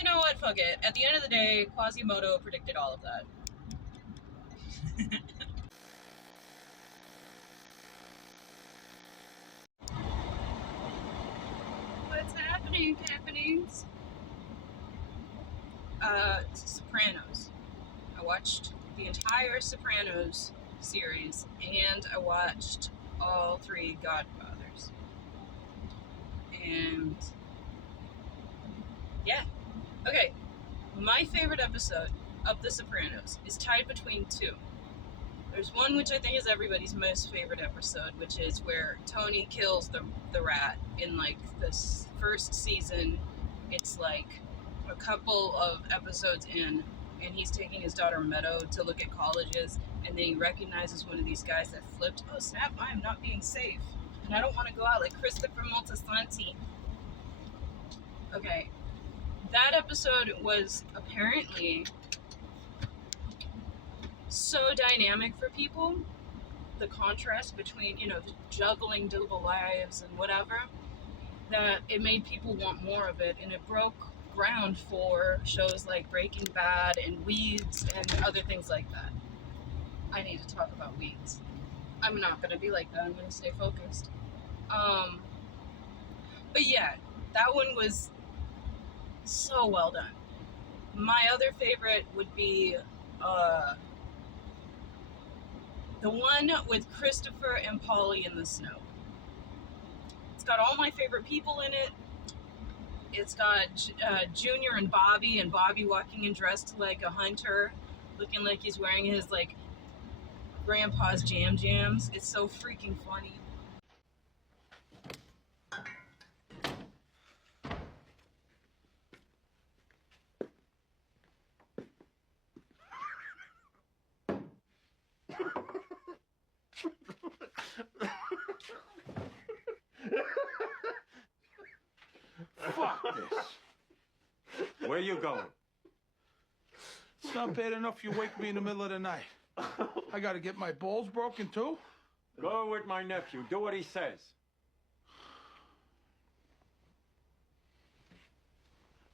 you know what? Fuck it. At the end of the day, Quasimodo predicted all of that. What's happenings? Sopranos. I watched the entire Sopranos series, and I watched all 3 Godfathers. And yeah. Okay. My favorite episode of The Sopranos is tied between 2. There's one which I think is everybody's most favorite episode, which is where Tony kills the rat in like this first season. It's like a couple of episodes in, and he's taking his daughter Meadow to look at colleges, and then he recognizes one of these guys that flipped. Oh snap, I am not being safe. And I don't want to go out like Christopher Moltisanti. Okay. That episode was apparently so dynamic for people, the contrast between, the juggling double lives and whatever, that it made people want more of it, and it broke ground for shows like Breaking Bad and Weeds and other things like that. I need to talk about Weeds. I'm not going to be like that. I'm going to stay focused. But yeah, that one was so well done. My other favorite would be the one with Christopher and Polly in the snow. It's got all my favorite people in it. It's got Junior and Bobby walking in dressed like a hunter, looking like he's wearing his like grandpa's jams. It's so freaking funny. Fuck this. Where you going? It's not bad enough you wake me in the middle of the night. I gotta get my balls broken too? Go with my nephew. Do what he says.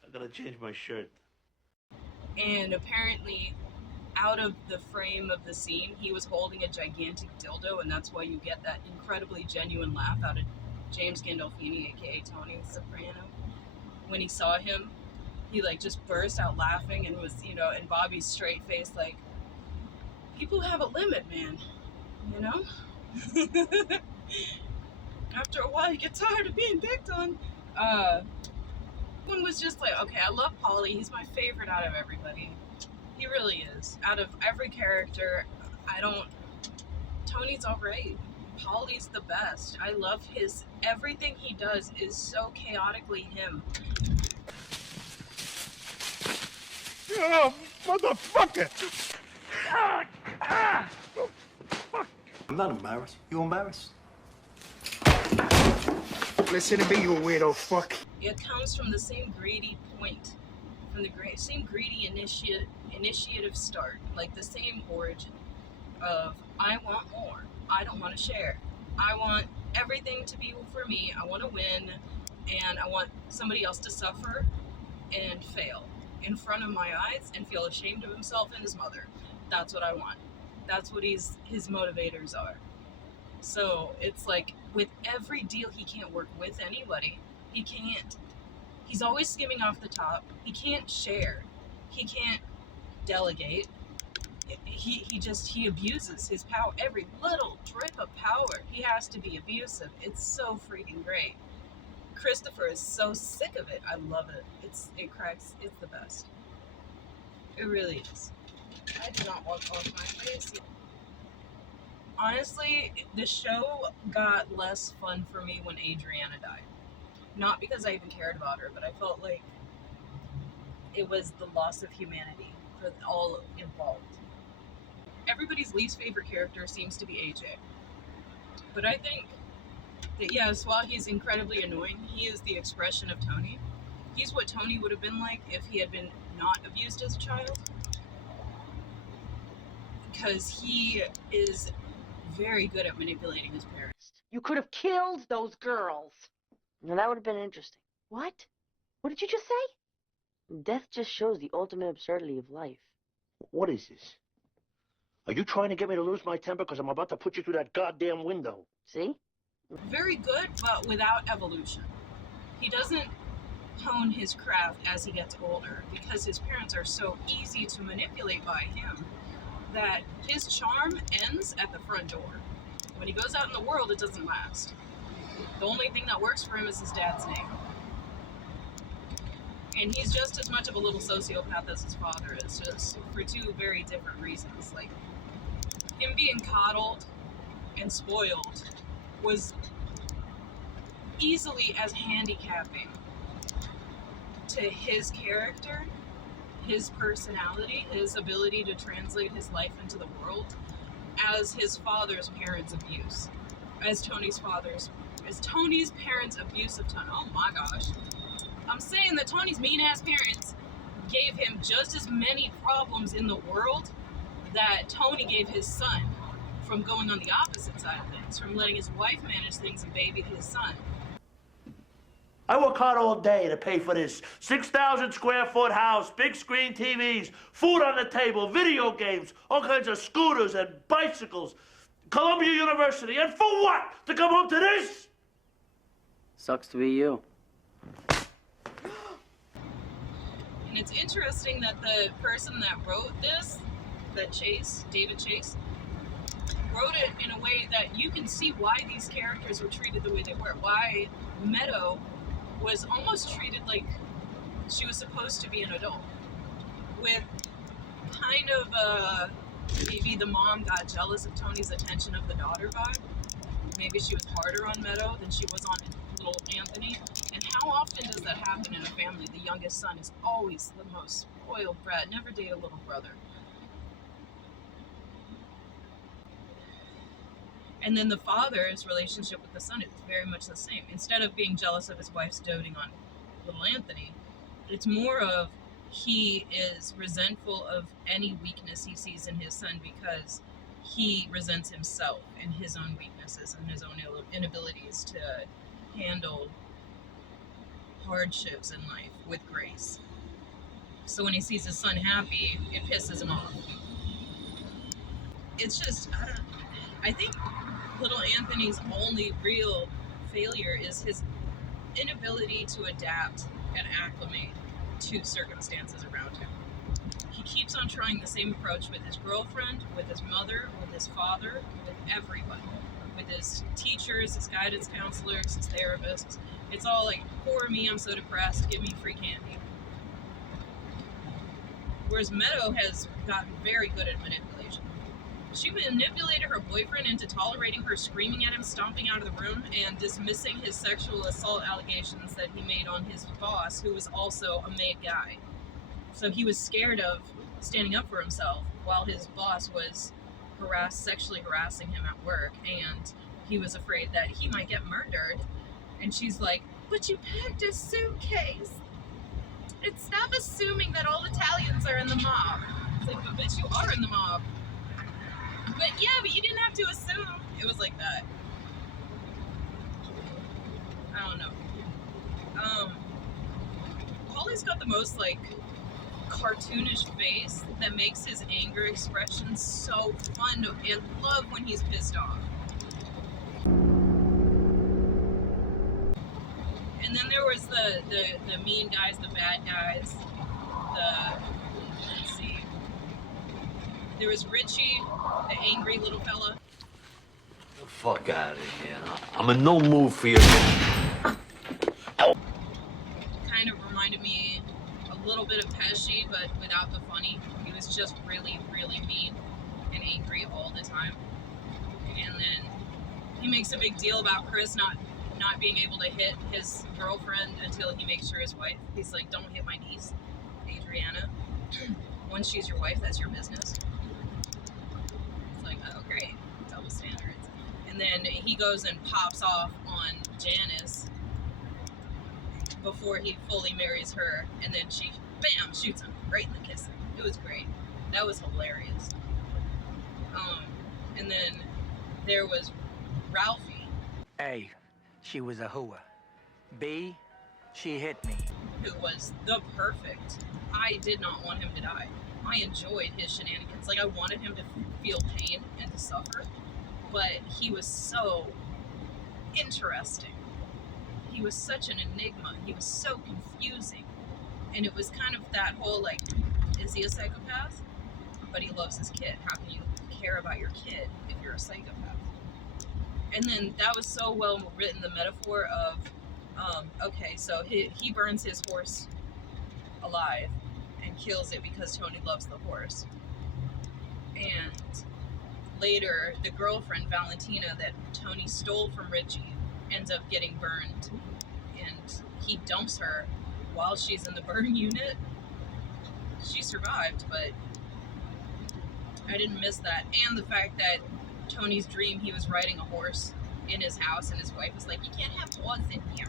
I gotta change my shirt. And apparently, out of the frame of the scene, he was holding a gigantic dildo, and that's why you get that incredibly genuine laugh out of James Gandolfini, aka Tony Soprano. When he saw him, he like just burst out laughing and was, and Bobby's straight face like, people have a limit, man, After a while, you get tired of being picked on. One was just like, okay, I love Paulie. He's my favorite out of everybody. He really is. Out of every character, Tony's alright. Paulie's the best. I love everything he does is so chaotically him. Oh, motherfucker! I'm not embarrassed. You embarrassed? Listen to me, you weirdo fuck. It comes from the same greedy point, from the same greedy initiative start, like the same origin of I want more. I don't want to share. I want everything to be for me. I want to win, and I want somebody else to suffer and fail in front of my eyes and feel ashamed of himself and his mother. That's what I want. That's what his motivators are. So it's like with every deal, he can't work with anybody. He can't. He's always skimming off the top. He can't share. He can't delegate. He abuses his power. Every little drip of power, he has to be abusive. It's so freaking great. Christopher is so sick of it. I love it. It's the best. It really is. I do not walk off my face. Honestly, the show got less fun for me when Adriana died. Not because I even cared about her, but I felt like it was the loss of humanity for all involved. Everybody's least favorite character seems to be AJ. But I think that, yes, while he's incredibly annoying, he is the expression of Tony. He's what Tony would have been like if he had been not abused as a child. Because he is very good at manipulating his parents. You could have killed those girls. Now that would have been interesting. What? What did you just say? Death just shows the ultimate absurdity of life. What is this? Are you trying to get me to lose my temper because I'm about to put you through that goddamn window? See? Very good, but without evolution. He doesn't hone his craft as he gets older because his parents are so easy to manipulate by him that his charm ends at the front door. When he goes out in the world, it doesn't last. The only thing that works for him is his dad's name. And he's just as much of a little sociopath as his father is, just for two very different reasons. Like, him being coddled and spoiled was easily as handicapping to his character, his personality, his ability to translate his life into the world, as his father's parents' abuse. As Tony's parents' abuse of Tony. Oh my gosh. I'm saying that Tony's mean-ass parents gave him just as many problems in the world that Tony gave his son, from going on the opposite side of things, from letting his wife manage things and baby his son. I work hard all day to pay for this 6,000 square foot house, big screen TVs, food on the table, video games, all kinds of scooters and bicycles, Columbia University, and for what? To come home to this? Sucks to be you. And it's interesting that the person that wrote this, David Chase, wrote it in a way that you can see why these characters were treated the way they were. Why Meadow was almost treated like she was supposed to be an adult. With kind of maybe the mom got jealous of Tony's attention of the daughter vibe. Maybe she was harder on Meadow than she was on little Anthony. And how often does that happen in a family? The youngest son is always the most spoiled brat. Never date a little brother. And then the father's relationship with the son is very much the same. Instead of being jealous of his wife's doting on little Anthony, it's more of he is resentful of any weakness he sees in his son because he resents himself and his own weaknesses and his own inabilities to handle hardships in life with grace. So when he sees his son happy, it pisses him off. It's just, I think little Anthony's only real failure is his inability to adapt and acclimate to circumstances around him. He keeps on trying the same approach with his girlfriend, with his mother, with his father, with everyone, with his teachers, his guidance counselors, his therapists. It's all like, poor me, I'm so depressed, give me free candy. Whereas Meadow has gotten very good at manipulation. She manipulated her boyfriend into tolerating her screaming at him, stomping out of the room, and dismissing his sexual assault allegations that he made on his boss, who was also a made guy. So he was scared of standing up for himself while his boss was sexually harassing him at work, and he was afraid that he might get murdered. And she's like, but you packed a suitcase. And stop assuming that all Italians are in the mob. It's like, but bitch, you are in the mob. But yeah, but you didn't have to assume. It was like that. I don't know. Paulie's got the most, like, cartoonish face that makes his anger expression so fun and love when he's pissed off. And then there was the mean guys, the bad guys, let's see. There was Richie, the angry little fella. The fuck out of here. I'm in no mood for you. Kind of reminded me a little bit of Pesci, but without the funny. He was just really, really mean and angry all the time. And then he makes a big deal about Chris not being able to hit his girlfriend until he makes her his wife. He's like, don't hit my niece, Adriana. Once she's your wife, that's your business. It's like, oh, great. Double standards. And then he goes and pops off on Janice before he fully marries her. And then she, bam, shoots him right in the kissing. It was great. That was hilarious. And then there was Ralphie. A, she was a hooer. B, she hit me. who was the perfect. I did not want him to die. I enjoyed his shenanigans. Like, I wanted him to feel pain and to suffer, but he was so interesting. He was such an enigma. He was so confusing. And it was kind of that whole, like, is he a psychopath? But he loves his kid. How can you care about your kid if you're a psychopath? And then that was so well written, the metaphor of, okay, so he burns his horse alive and kills it because Tony loves the horse. And later, the girlfriend, Valentina, that Tony stole from Richie, ends up getting burned. And he dumps her while she's in the burn unit. She survived, but I didn't miss that. And the fact that Tony's dream, he was riding a horse in his house, and his wife was like, you can't have horse in here.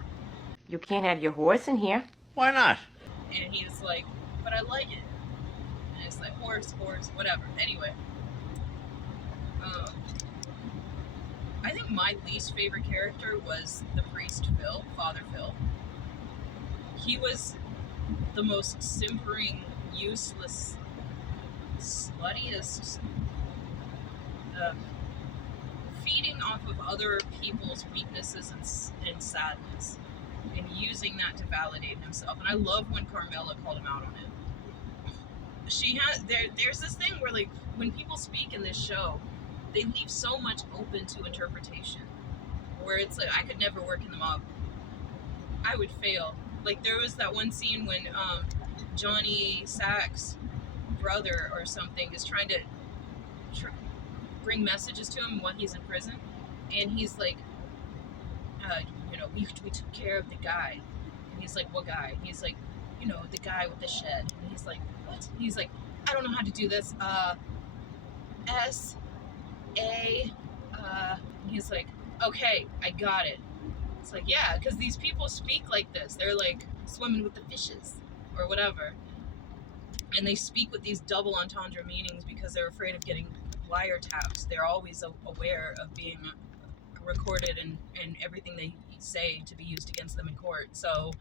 You can't have your horse in here. Why not? And he's like, but I like it. And it's like, horse, whatever. Anyway. I think my least favorite character was the priest Phil, Father Phil. He was the most simpering, useless, sluttiest, feeding off of other people's weaknesses and sadness, and using that to validate himself. And I love when Carmela called him out on it. There's this thing where, like, when people speak in this show, they leave so much open to interpretation, where it's like, I could never work in the mob. I would fail. Like, there was that one scene when Johnny Sack's brother or something is trying to bring messages to him while he's in prison, and he's like, we took care of the guy. And he's like, what guy? And he's like, the guy with the shed. And he's like, what? He's like, I don't know how to do this. S-A, he's like, okay, I got it. It's like, yeah, because these people speak like this. They're like swimming with the fishes or whatever. And they speak with these double entendre meanings because they're afraid of getting wiretaps. They're always aware of being recorded and everything they say to be used against them in court. So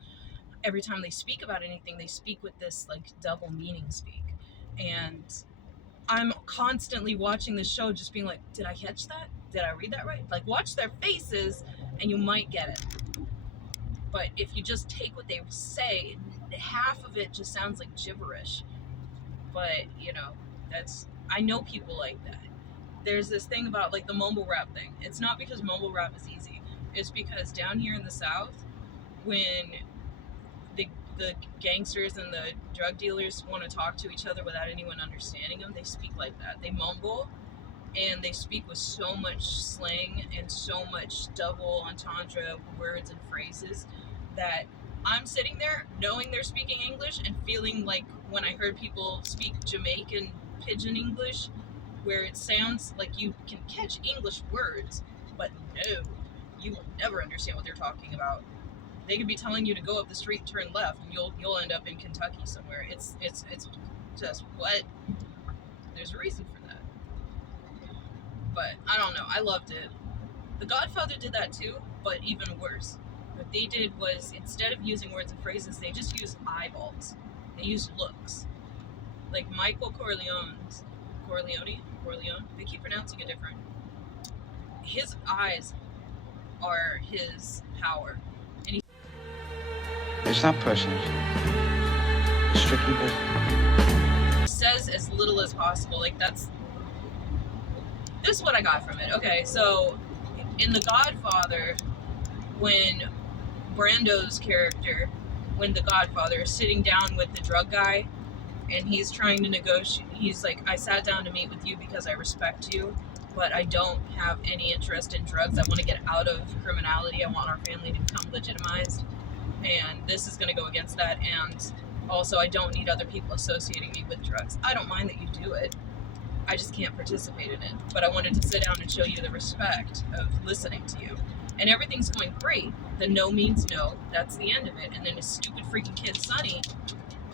every time they speak about anything, they speak with this like double meaning speak. And I'm constantly watching this show just being like, did I catch that? Did I read that right? Like, watch their faces and you might get it. But if you just take what they say, half of it just sounds like gibberish. But, I know people like that. There's this thing about, like, the mumble rap thing. It's not because mumble rap is easy. It's because down here in the South, when the gangsters and the drug dealers want to talk to each other without anyone understanding them, they speak like that. They mumble, and they speak with so much slang and so much double entendre words and phrases that I'm sitting there knowing they're speaking English and feeling like when I heard people speak Jamaican pidgin English, where it sounds like you can catch English words, but no, you will never understand what they're talking about. They could be telling you to go up the street, turn left, and you'll end up in Kentucky somewhere. It's just what? There's a reason for that. But I don't know. I loved it. The Godfather did that too, but even worse. What they did was, instead of using words and phrases, they just used eyeballs. They used looks. Like Michael Corleone. They keep pronouncing it different. His eyes are his power. It's not personal. It's strictly business. He says as little as possible. Like, this is what I got from it. Okay, so in The Godfather, when Brando's character, when the Godfather is sitting down with the drug guy and he's trying to negotiate, he's like, I sat down to meet with you because I respect you, but I don't have any interest in drugs. I want to get out of criminality. I want our family to become legitimized. And this is going to go against that. And also, I don't need other people associating me with drugs. I don't mind that you do it. I just can't participate in it. But I wanted to sit down and show you the respect of listening to you. And everything's going great. The no means no. That's the end of it. And then his stupid freaking kid, Sonny,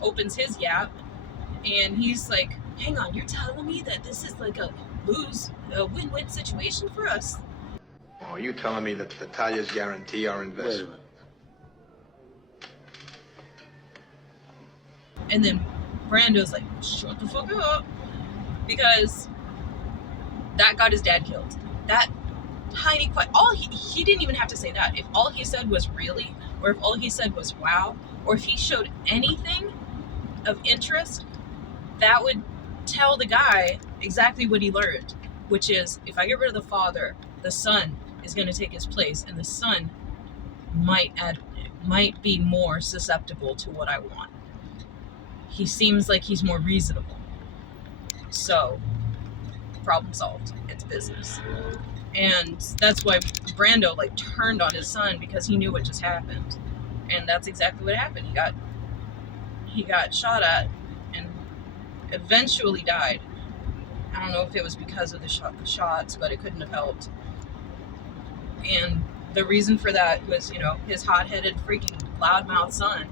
opens his yap. And he's like, hang on, you're telling me that this is like a win-win situation for us? Oh, are you telling me that the Talia's guarantee our investment? And then Brando's like, shut the fuck up. Because that got his dad killed. That tiny he didn't even have to say that. If all he said was really, or if all he said was wow, or if he showed anything of interest, that would tell the guy exactly what he learned, which is, if I get rid of the father, the son is going to take his place, and the son might be more susceptible to what I want. He seems like he's more reasonable. So, problem solved. It's business. And that's why Brando like turned on his son, because he knew what just happened. And that's exactly what happened. He got shot at and eventually died. I don't know if it was because of the shots, but it couldn't have helped. And the reason for that was, you know, his hot-headed freaking loudmouth son.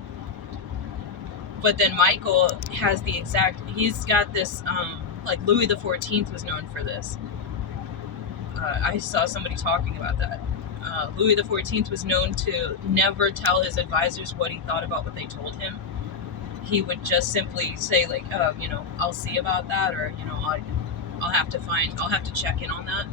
But then Michael has he's got this, like Louis the 14th was known for this. I saw somebody talking about that. Louis the 14th was known to never tell his advisors what he thought about what they told him. He would just simply say like, you know, I'll see about that, or, you know, I'll have to check in on that.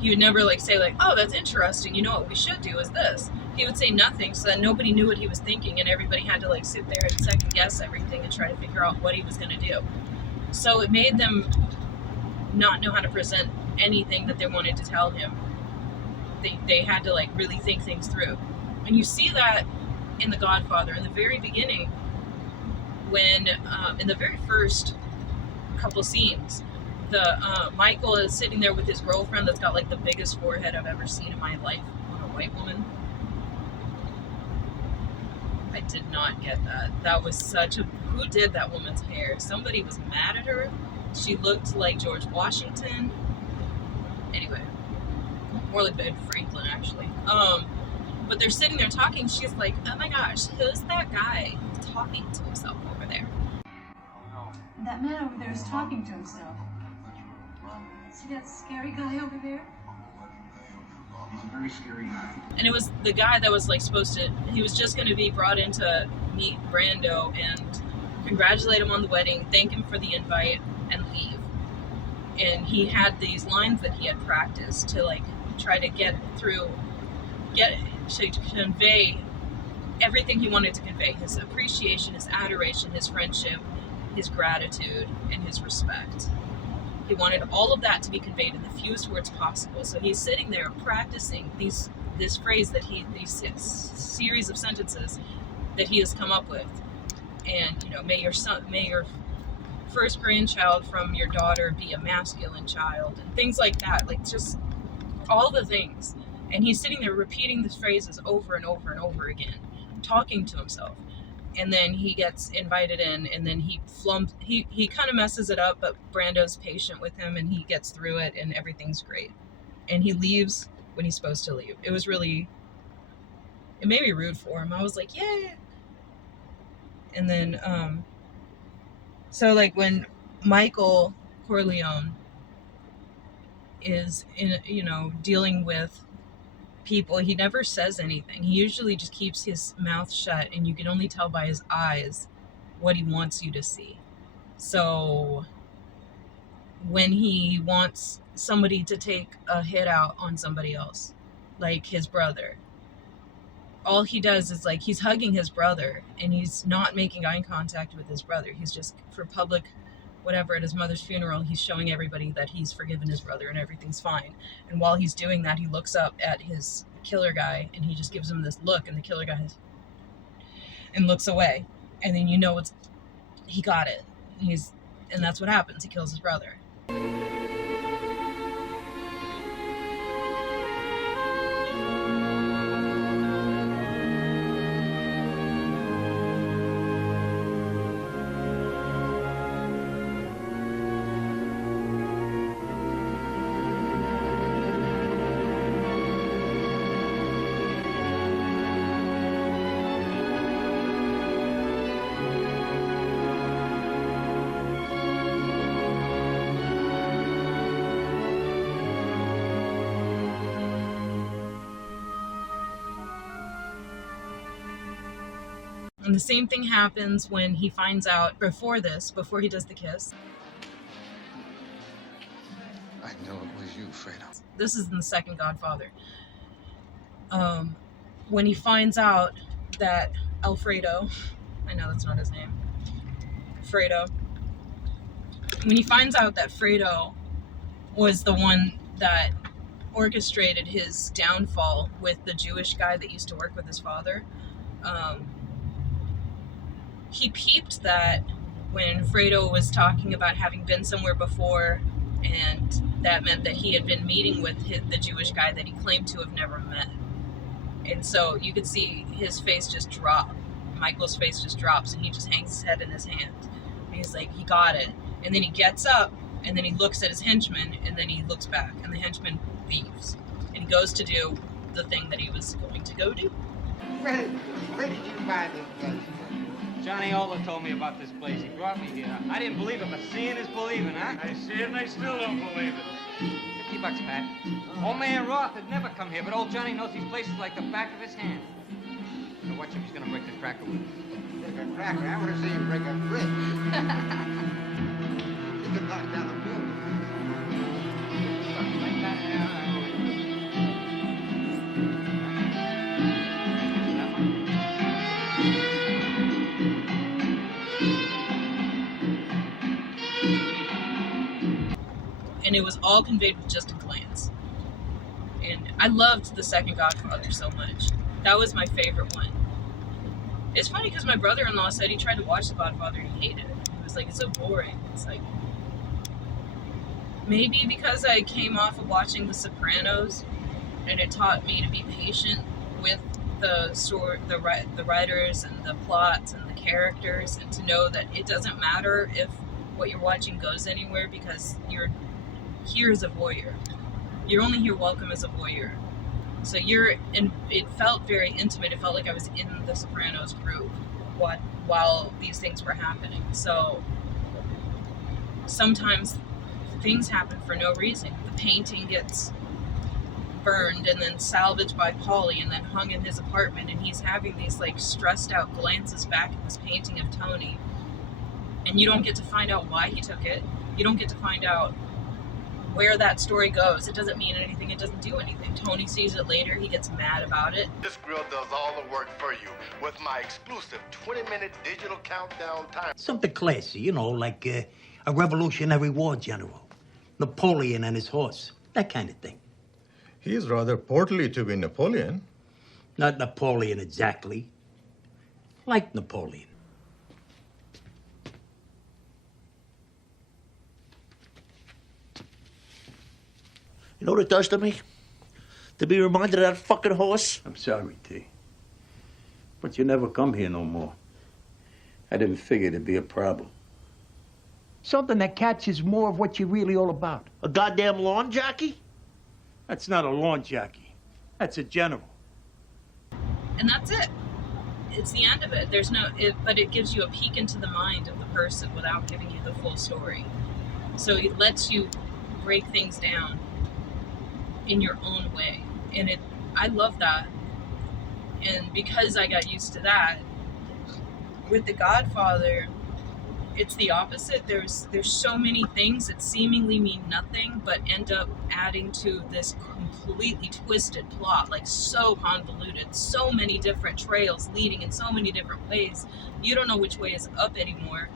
He would never like say like, oh, that's interesting, you know, what we should do is this. He would say nothing, so that nobody knew what he was thinking, and everybody had to like sit there and second guess everything and try to figure out what he was going to do. So it made them not know how to present anything that they wanted to tell him. They had to like really think things through. And you see that in The Godfather in the very beginning, when in the very first couple scenes, Michael is sitting there with his girlfriend that's got like the biggest forehead I've ever seen in my life on a white woman. I did not get that. That was who did that woman's hair? Somebody was mad at her. She looked like George Washington. Anyway, more like Ben Franklin actually. But they're sitting there talking. She's like, oh my gosh, who's that guy talking to himself over there? That man over there is talking to himself. See that scary guy over there? He's a very scary guy. And it was the guy that was like he was just going to be brought in to meet Brando and congratulate him on the wedding, thank him for the invite, and leave. And he had these lines that he had practiced to like try to convey everything he wanted to convey: his appreciation, his adoration, his friendship, his gratitude, and his respect. He wanted all of that to be conveyed in the fewest words possible. So he's sitting there practicing this phrase these series of sentences that he has come up with. And, you know, may your first grandchild from your daughter be a masculine child, and things like that. Like just all the things. And he's sitting there repeating these phrases over and over and over again, talking to himself. And then he gets invited in, and then he kind of messes it up, but Brando's patient with him, and he gets through it, and everything's great. And he leaves when he's supposed to leave. It made me root for him. I was like, yeah. And then, so like when Michael Corleone is dealing with people, he never says anything. He usually just keeps his mouth shut, and you can only tell by his eyes what he wants you to see. So when he wants somebody to take a hit out on somebody else, like his brother, all he does is like he's hugging his brother, and he's not making eye contact with his brother. He's just, for public whatever, at his mother's funeral, he's showing everybody that he's forgiven his brother and everything's fine. And while he's doing that, he looks up at his killer guy, and he just gives him this look, and the killer guy and looks away, and then he got it. And that's what happens. He kills his brother. And the same thing happens when he finds out before he does the kiss. I know it was you, Fredo. This is in the second Godfather. When he finds out that Alfredo, I know that's not his name, Fredo, when he finds out that Fredo was the one that orchestrated his downfall with the Jewish guy that used to work with his father, he peeped that when Fredo was talking about having been somewhere before, and that meant that he had been meeting with the Jewish guy that he claimed to have never met. And so you could see his face just drop. Michael's face just drops, and he just hangs his head in his hand. And he's like, he got it. And then he gets up, and then he looks at his henchman, and then he looks back, and the henchman leaves. And he goes to do the thing that he was going to go do. Where did you find this place? Johnny Older told me about this place. He brought me here. I didn't believe it, but seeing is believing, huh? I see it and I still don't believe it. $50, Pat. Old man Roth had never come here, but old Johnny knows these places like the back of his hand. So watch him. He's gonna break the cracker with us. Break a cracker? I want to see him break a brick. He could knock down a building. Like that, And it was all conveyed with just a glance. And I loved the second Godfather so much. That was my favorite one. It's funny because my brother-in-law said he tried to watch the Godfather and he hated it. He was like, it's so boring. It's like, maybe because I came off of watching the Sopranos and it taught me to be patient with the writers and the plots and the characters, and to know that it doesn't matter if what you're watching goes anywhere, because you're here as a voyeur. You're only here welcome as a voyeur. So it felt very intimate. It felt like I was in the Sopranos group while these things were happening. So sometimes things happen for no reason. The painting gets burned and then salvaged by Paulie and then hung in his apartment, and he's having these like stressed out glances back at this painting of Tony, and you don't get to find out why he took it. You don't get to find out where that story goes. It doesn't mean anything. It doesn't do anything. Tony sees it later. He gets mad about it. This grill does all the work for you with my exclusive 20-minute digital countdown time. Something classy, you know, like a Revolutionary War general, Napoleon and his horse, that kind of thing. He's rather portly to be Napoleon. Not Napoleon exactly. Like Napoleon. You know what it does to me? To be reminded of that fucking horse? I'm sorry, T. But you never come here no more. I didn't figure it'd be a problem. Something that catches more of what you're really all about. A goddamn lawn jockey? That's not a lawn jockey. That's a general. And that's it. It's the end of it. But it gives you a peek into the mind of the person without giving you the full story. So it lets you break things down in your own way. And I love that. And because I got used to that, with The Godfather, it's the opposite. There's so many things that seemingly mean nothing, but end up adding to this completely twisted plot, like so convoluted, so many different trails leading in so many different ways. You don't know which way is up anymore.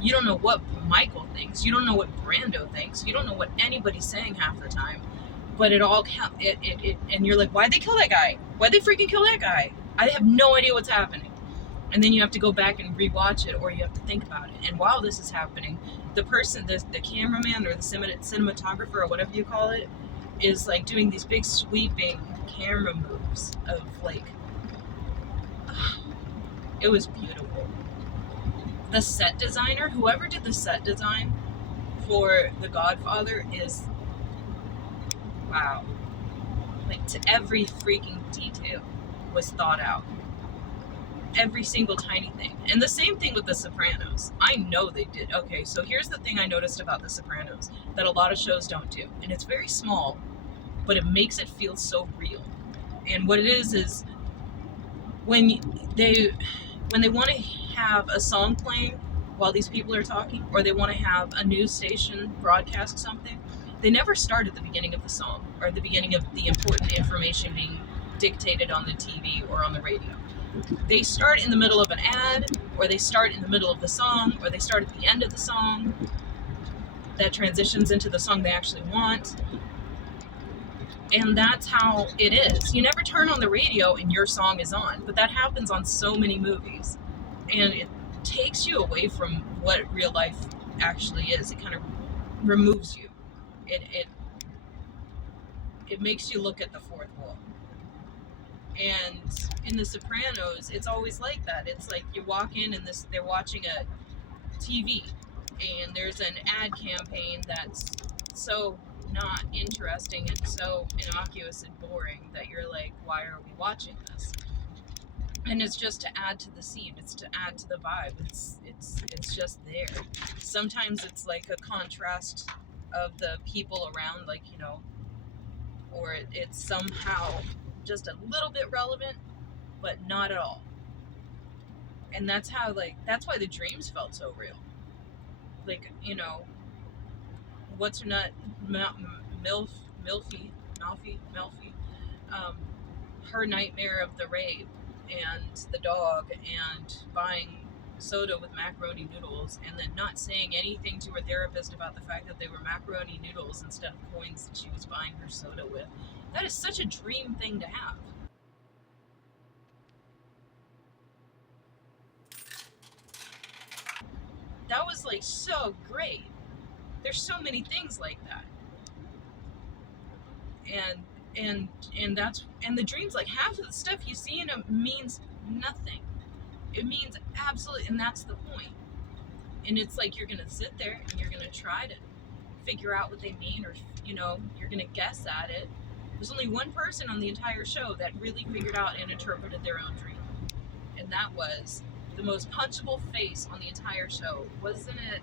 You don't know what Michael thinks. You don't know what Brando thinks. You don't know what anybody's saying half the time. But it all counts. And you're like, why'd they kill that guy? Why'd they freaking kill that guy? I have no idea what's happening. And then you have to go back and rewatch it, or you have to think about it. And while this is happening, the person, the cameraman or the cinematographer or whatever you call it, is like doing these big sweeping camera moves of like, it was beautiful. The set designer, whoever did the set design for The Godfather is, wow. Like, to every freaking detail was thought out. Every single tiny thing. And the same thing with The Sopranos. I know they did. Okay, so here's the thing I noticed about The Sopranos that a lot of shows don't do. And it's very small, but it makes it feel so real. And what it is when when they want to have a song playing while these people are talking, or they want to have a news station broadcast something, they never start at the beginning of the song or the beginning of the important information being dictated on the TV or on the radio. They start in the middle of an ad, or they start in the middle of the song, or they start at the end of the song that transitions into the song they actually want. And that's how it is. You never turn on the radio and your song is on, but that happens on so many movies. And it takes you away from what real life actually is. It kind of removes you. It makes you look at the fourth wall. And in The Sopranos, it's always like that. It's like you walk in and they're watching a TV, and there's an ad campaign that's so not interesting and so innocuous and boring that you're like, why are we watching this? And it's just to add to the scene. It's to add to the vibe. It's just there. Sometimes it's like a contrast of the people around, like, you know, or it's somehow just a little bit relevant, but not at all. And that's how, like, that's why the dreams felt so real. Like, you know, what's her nut, Melfi, her nightmare of the rape and the dog and buying soda with macaroni noodles and then not saying anything to her therapist about the fact that they were macaroni noodles instead of coins that she was buying her soda with. That is such a dream thing to have. That was like so great. There's so many things like that. And that's, and the dreams, like half of the stuff you see in them means nothing. It means absolutely, and that's the point. And it's like you're gonna sit there and you're gonna try to figure out what they mean, or, you know, you're gonna guess at it. There's only one person on the entire show that really figured out and interpreted their own dream, and that was the most punchable face on the entire show. Wasn't it?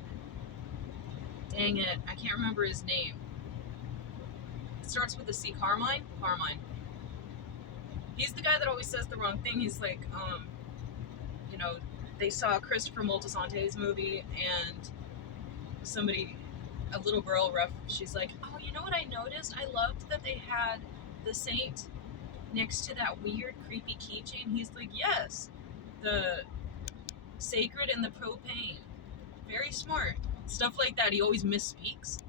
Dang it, I can't remember his name. It starts with a C. Carmine? Carmine. He's the guy that always says the wrong thing. He's like, you know, they saw Christopher Moltisante's movie, and somebody, a little girl, she's like, oh, you know what I noticed? I loved that they had the saint next to that weird, creepy keychain. He's like, yes, the sacred and the propane. Very smart. Stuff like that. He always misspeaks.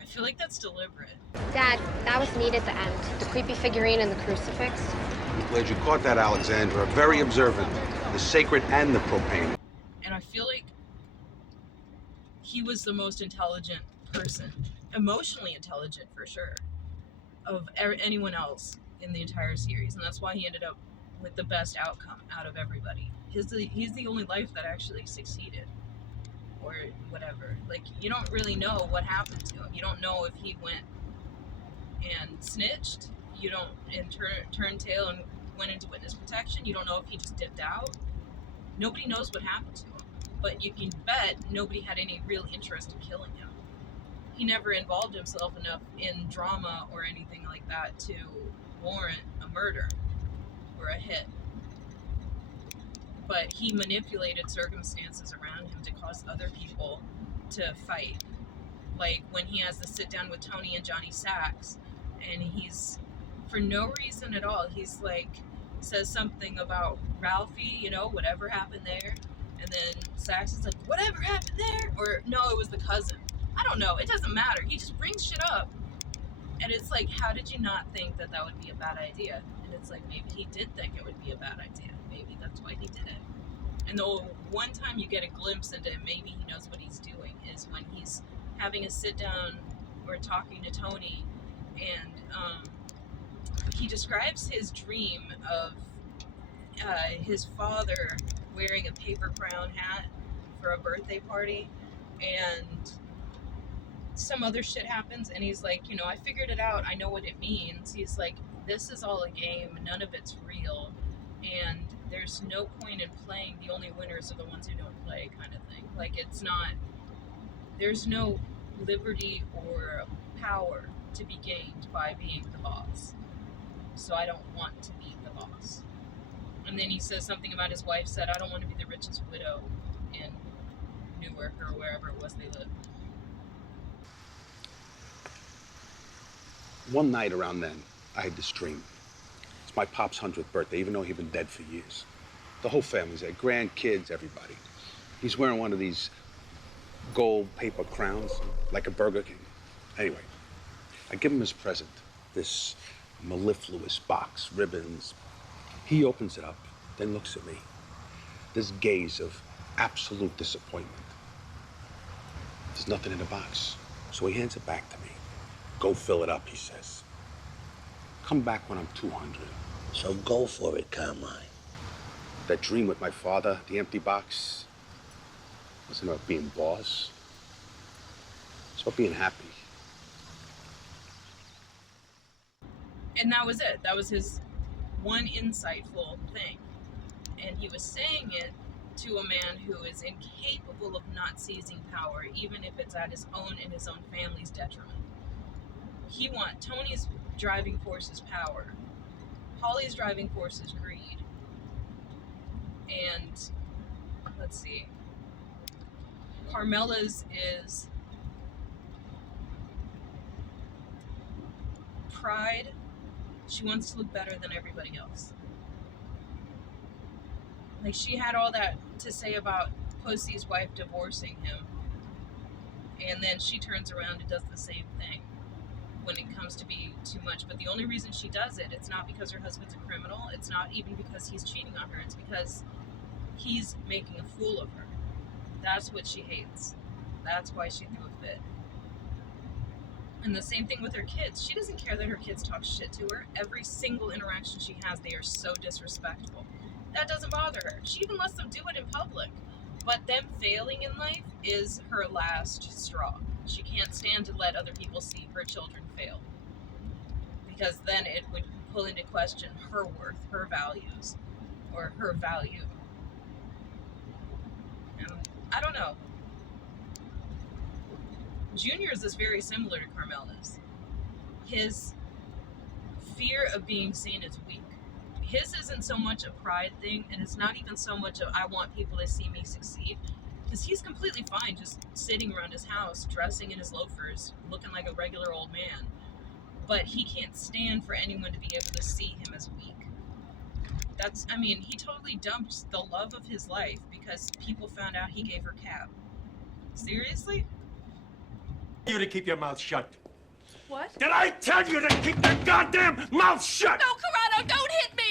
I feel like that's deliberate. Dad, that was neat at the end. The creepy figurine and the crucifix. I'm glad you caught that, Alexandra. Very observant. The sacred and the propane. And I feel like he was the most intelligent person. Emotionally intelligent, for sure. Of anyone else in the entire series. And that's why he ended up with the best outcome out of everybody. He's the only life that actually succeeded. Or whatever. Like, you don't really know what happened to him. You don't know if he went and snitched. You don't, and turned tail and went into witness protection. You don't know if he just dipped out. Nobody knows what happened to him. But you can bet nobody had any real interest in killing him. He never involved himself enough in drama or anything like that to warrant a murder or a hit. But he manipulated circumstances around him to cause other people to fight. Like when he has the sit down with Tony and Johnny Sachs, and he's, for no reason at all, he's like, says something about Ralphie, you know, whatever happened there. And then Sachs is like, whatever happened there? Or no, it was the cousin. I don't know. It doesn't matter. He just brings shit up. And it's like, how did you not think that that would be a bad idea? And it's like, maybe he did think it would be a bad idea. Maybe that's why he did it. And the one time you get a glimpse into maybe he knows what he's doing is when he's having a sit down or talking to Tony, and he describes his dream of his father wearing a paper crown hat for a birthday party, and some other shit happens, and he's like, you know, I figured it out, I know what it means. He's like, this is all a game, none of it's real, and there's no point in playing, the only winners are the ones who don't play, kind of thing. Like, it's not, there's no liberty or power to be gained by being the boss, so I don't want to be the boss. And then he says something about his wife said, I don't want to be the richest widow in Newark or wherever it was they lived. One night around then, I had this dream. It's my pop's 100th birthday, even though he'd been dead for years. The whole family's there, grandkids, everybody. He's wearing one of these gold paper crowns, like a Burger King. Anyway, I give him his present, this mellifluous box, ribbons. He opens it up, then looks at me. This gaze of absolute disappointment. There's nothing in the box, so he hands it back to me. Go fill it up, he says. Come back when I'm 200. So go for it, Carmine. That dream with my father, the empty box, wasn't about being boss. It's about being happy. And that was it. That was his one insightful thing. And he was saying it to a man who is incapable of not seizing power, even if it's at his own and his own family's detriment. Tony's driving force is power. Holly's driving force is greed. And let's see. Carmela's is pride. She wants to look better than everybody else. Like, she had all that to say about Pussy's wife divorcing him. And then she turns around and does the same thing when it comes to be too much. But the only reason she does it, it's not because her husband's a criminal. It's not even because he's cheating on her. It's because he's making a fool of her. That's what she hates. That's why she threw a fit. And the same thing with her kids. She doesn't care that her kids talk shit to her. Every single interaction she has, they are so disrespectful. That doesn't bother her. She even lets them do it in public. But them failing in life is her last straw. She can't stand to let other people see her children fail. Because then it would pull into question her worth, her values, or her value. And I don't know. Junior's is very similar to Carmela's. His fear of being seen as weak. His isn't so much a pride thing, and it's not even so much of I want people to see me succeed. Because he's completely fine just sitting around his house, dressing in his loafers, looking like a regular old man. But he can't stand for anyone to be able to see him as weak. He totally dumped the love of his life because people found out he gave her cap. Seriously? You to keep your mouth shut. What? Did I tell you to keep your goddamn mouth shut? No, Corrado, don't hit me!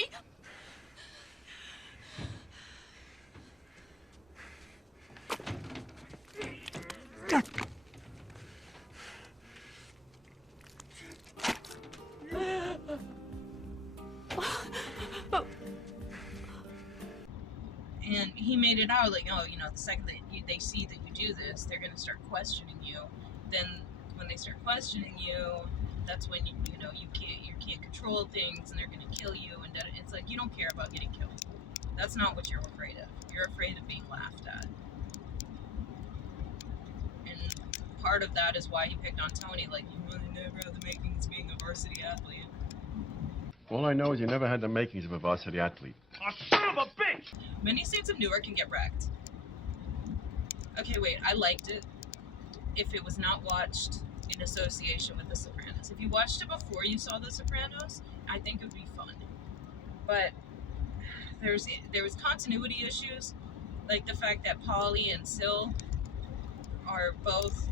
And he made it out like, oh, the second that they see that you do this, they're going to start questioning you. Then when they start questioning you, that's when you can't control things, and they're going to kill you. And it's like, you don't care about getting killed. That's not what you're afraid of. You're afraid of being laughed at. And part of that is why he picked on Tony. Like, you really never had the makings of being a varsity athlete. All I know is you never had the makings of a varsity athlete. Oh, son of a bitch! Many scenes of Newark can get wrecked. Okay, wait, I liked it if it was not watched in association with The Sopranos. If you watched it before you saw The Sopranos, I think it would be fun. But there was continuity issues, like the fact that Polly and Sil are both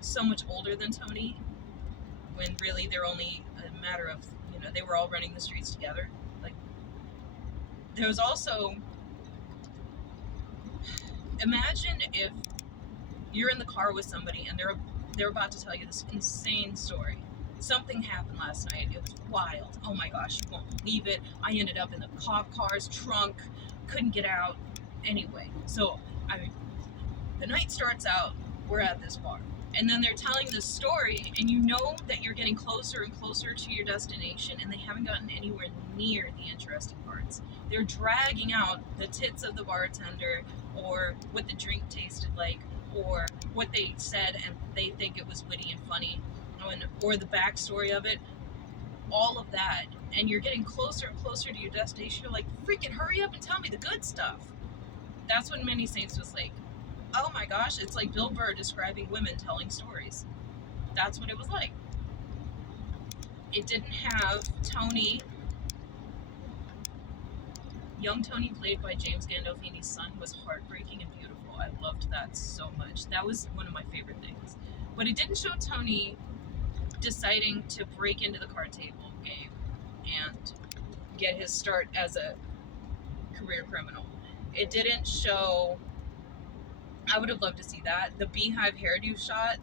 so much older than Tony, when really they're only a matter of, they were all running the streets together. Like, there was also, imagine if you're in the car with somebody and they're about to tell you this insane story. Something happened last night. It was wild. Oh my gosh, you won't believe it. I ended up in the cop car's trunk, couldn't get out. Anyway, so the night starts out, we're at this bar. And then they're telling this story, and you know that you're getting closer and closer to your destination, and they haven't gotten anywhere near the interesting parts. They're dragging out the tits of the bartender, or what the drink tasted like, or what they said and they think it was witty and funny, or the backstory of it. All of that and you're getting closer and closer to your destination, you're like, freaking hurry up and tell me the good stuff. That's when Many Saints was like, oh my gosh, it's like Bill Burr describing women telling stories. That's what it was like. It didn't have Tony. Young Tony, played by James Gandolfini's son, was heartbreaking and beautiful. I loved that so much. That was one of my favorite things. But it didn't show Tony deciding to break into the card table game and get his start as a career criminal. It didn't show... I would have loved to see that. The beehive hairdo shot,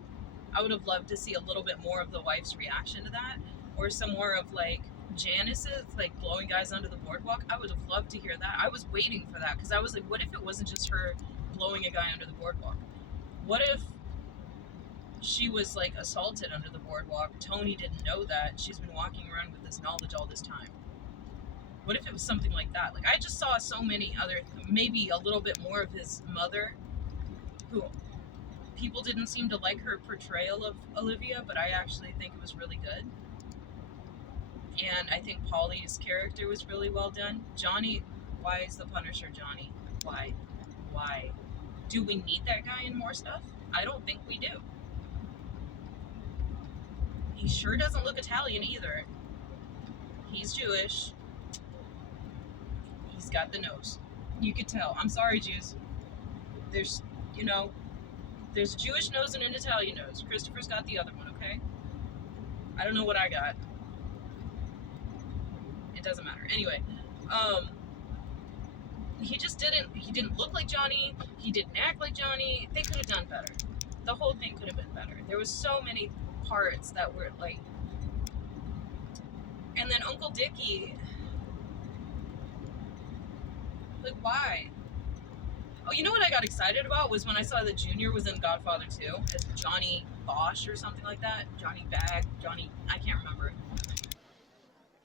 I would have loved to see a little bit more of the wife's reaction to that, or some more of like Janice's, like blowing guys onto the boardwalk. I would have loved to hear that. I was waiting for that because I was like, what if it wasn't just her blowing a guy under the boardwalk? What if she was like assaulted under the boardwalk? Tony didn't know that. She's been walking around with this knowledge all this time. What if it was something like that? Like, I just saw so many other, maybe a little bit more of his mother, who people didn't seem to like her portrayal of Olivia, but I actually think it was really good. And I think Paulie's character was really well done. Johnny, why is the Punisher Johnny? Why? Why? Do we need that guy in more stuff? I don't think we do. He sure doesn't look Italian either. He's Jewish. He's got the nose. You could tell. I'm sorry, Jews. There's, you know, there's a Jewish nose and an Italian nose. Christopher's got the other one, okay? I don't know what I got. It doesn't matter. Anyway, he didn't look like Johnny. He didn't act like Johnny. They could have done better. The whole thing could have been better. There was so many parts that were like, and then Uncle Dickie, like, why? Oh, you know what I got excited about was when I saw that Junior was in Godfather 2 as Johnny Bosch or something like that. Johnny Bag, Johnny, I can't remember.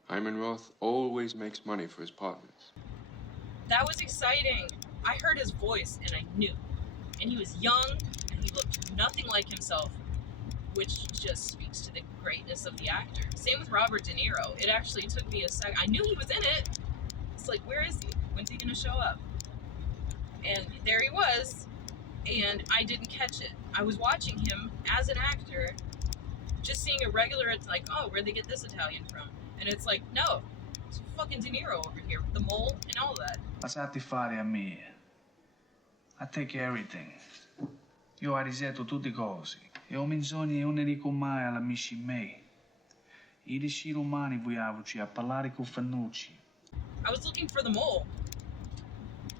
Hyman Roth always makes money for his partners. That was exciting. I heard his voice and I knew. And he was young and he looked nothing like himself, which just speaks to the greatness of the actor. Same with Robert De Niro. It actually took me a sec. I knew he was in it. It's like, where is he? When's he gonna show up? And there he was, and I didn't catch it. I was watching him as an actor, just seeing a regular, it's like, oh, where'd they get this Italian from? And it's like, no, it's fucking De Niro over here with the mole and all that. Lasciati fare a me. I take everything. Io ho risetto tutte cose. E ho menzogne e non ne dico mai alla amici miei. I riuscì romani voiamoci a parlare con Fannucci. I was looking for the mole.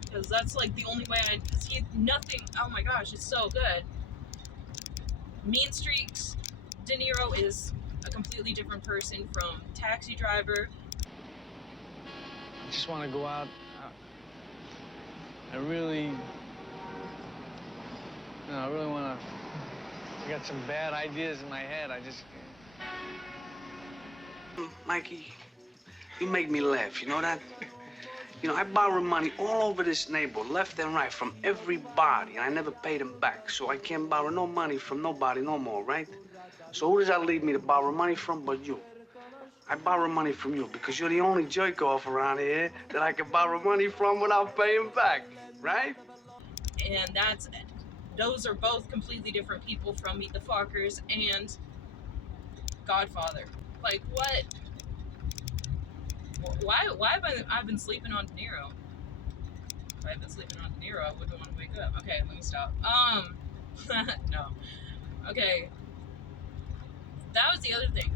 Because that's like the only way I see nothing. Oh my gosh, it's so good. Mean Streaks. De Niro is a completely different person from Taxi Driver. I just want to go out. I really want to. I got some bad ideas in my head. I just. Mikey, you make me laugh. You know that? You know, I borrow money all over this neighborhood, left and right, from everybody, and I never paid them back. So I can't borrow no money from nobody no more, right? So who does that leave me to borrow money from but you? I borrow money from you because you're the only jerk-off around here that I can borrow money from without paying back, right? And those are both completely different people from Meet the Fockers and Godfather. Like, what? Why have I been sleeping on De Niro? If I had been sleeping on De Niro, I wouldn't want to wake up. Okay, let me stop. No. Okay. That was the other thing.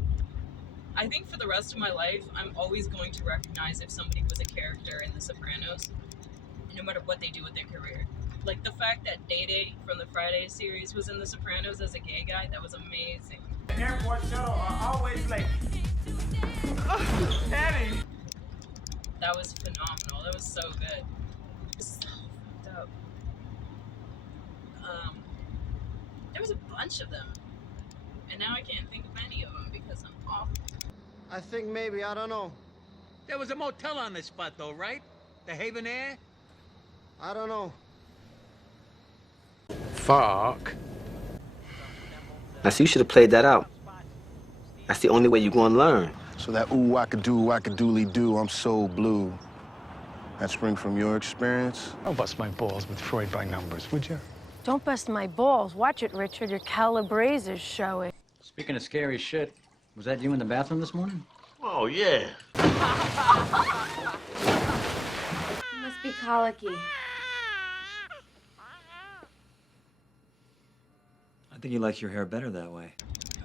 I think for the rest of my life, I'm always going to recognize if somebody was a character in The Sopranos, no matter what they do with their career. Like the fact that Day from the Friday series was in The Sopranos as a gay guy, that was amazing. Airport shuttle are always late. Eddie! That was phenomenal. That was so good. So fucked up. There was a bunch of them. And now I can't think of any of them because I'm awful. I think maybe, I don't know. There was a motel on this spot, though, right? The Haven Air? I don't know. Fuck. I see you should have played that out. That's the only way you're going to learn. So that ooh, wackadoodly doo, I'm so blue. That spring from your experience? Don't bust my balls with Freud by numbers, would you? Don't bust my balls. Watch it, Richard. Your Calabrese's showing. Speaking of scary shit, was that you in the bathroom this morning? Oh, yeah. You must be colicky. I think he likes your hair better that way.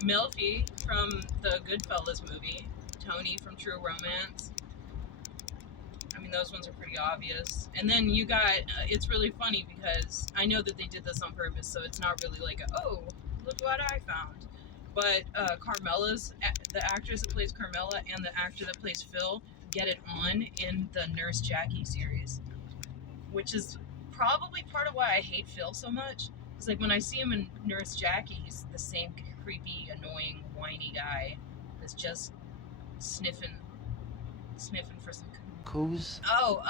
Melfi from the Goodfellas movie, Tony from True Romance. I mean, those ones are pretty obvious. And then you got, it's really funny because I know that they did this on purpose, so it's not really like, oh, look what I found. But Carmela's, the actress that plays Carmela and the actor that plays Phil get it on in the Nurse Jackie series, which is probably part of why I hate Phil so much. It's like when I see him in Nurse Jackie, he's the same creepy, annoying, whiny guy that's just sniffing for some Who's? Oh,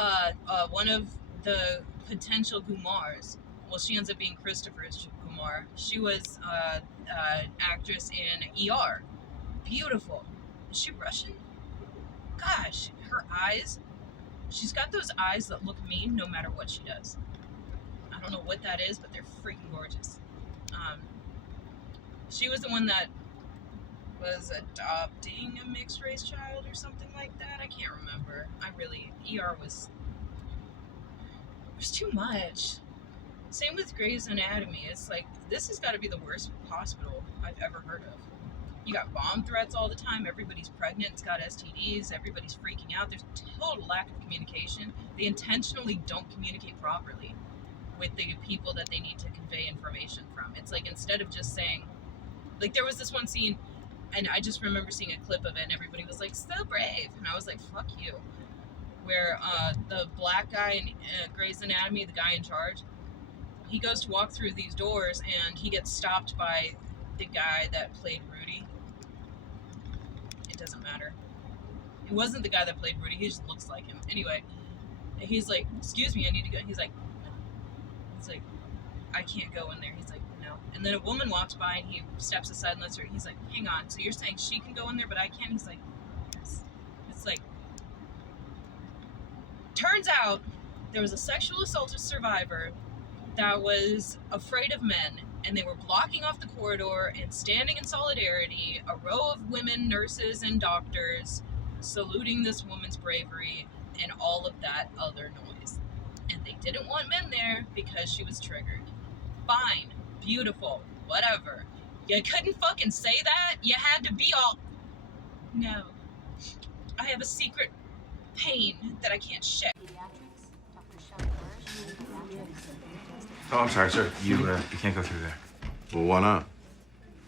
one of the potential Gumars. Well, she ends up being Christopher's Gumar. She was actress in ER. Beautiful. Is she Russian? Gosh, her eyes. She's got those eyes that look mean no matter what she does. I don't know what that is, but they're freaking gorgeous. She was the one that was adopting a mixed race child or something like that. I can't remember. ER was too much. Same with Grey's Anatomy. It's like, this has got to be the worst hospital I've ever heard of. You got bomb threats all the time. Everybody's pregnant. It's got STDs. Everybody's freaking out. There's total lack of communication. They intentionally don't communicate properly with the people that they need to convey information from. It's like, instead of just saying, like, there was this one scene, and I just remember seeing a clip of it, and everybody was like, so brave. And I was like, fuck you. Where the black guy in Grey's Anatomy, the guy in charge, he goes to walk through these doors, and he gets stopped by the guy that played Rudy. It doesn't matter. It wasn't the guy that played Rudy. He just looks like him. Anyway, he's like, excuse me, I need to go. He's like, no. He's like, I can't go in there. He's like, no. And then a woman walks by, and he steps aside and lets her. He's like, hang on. So you're saying she can go in there, but I can't? He's like, yes. It's like, turns out there was a sexual assault survivor that was afraid of men, and they were blocking off the corridor and standing in solidarity, a row of women, nurses, and doctors saluting this woman's bravery and all of that other noise. And they didn't want men there because she was triggered. Fine, beautiful, whatever. You couldn't fucking say that? You had to be all... No. I have a secret pain that I can't share. Oh, I'm sorry, sir. You can't go through there. Well, why not?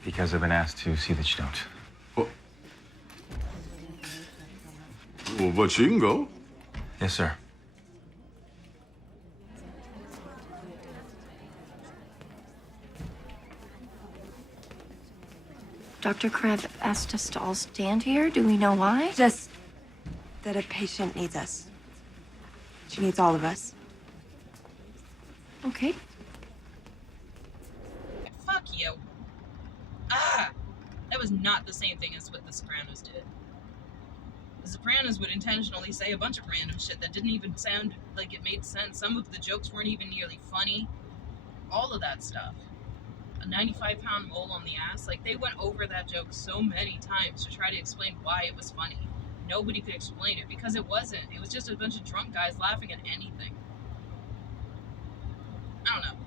Because I've been asked to see that you don't. Well, but she can go. Yes, sir. Dr. Karev asked us to all stand here. Do we know why? Just that a patient needs us. She needs all of us. Okay. Fuck you. That was not the same thing as what The Sopranos did. The Sopranos would intentionally say a bunch of random shit that didn't even sound like it made sense. Some of the jokes weren't even nearly funny. All of that stuff. A 95-pound mole on the ass. Like, they went over that joke so many times to try to explain why it was funny. Nobody could explain it because it wasn't. It was just a bunch of drunk guys laughing at anything. I don't know.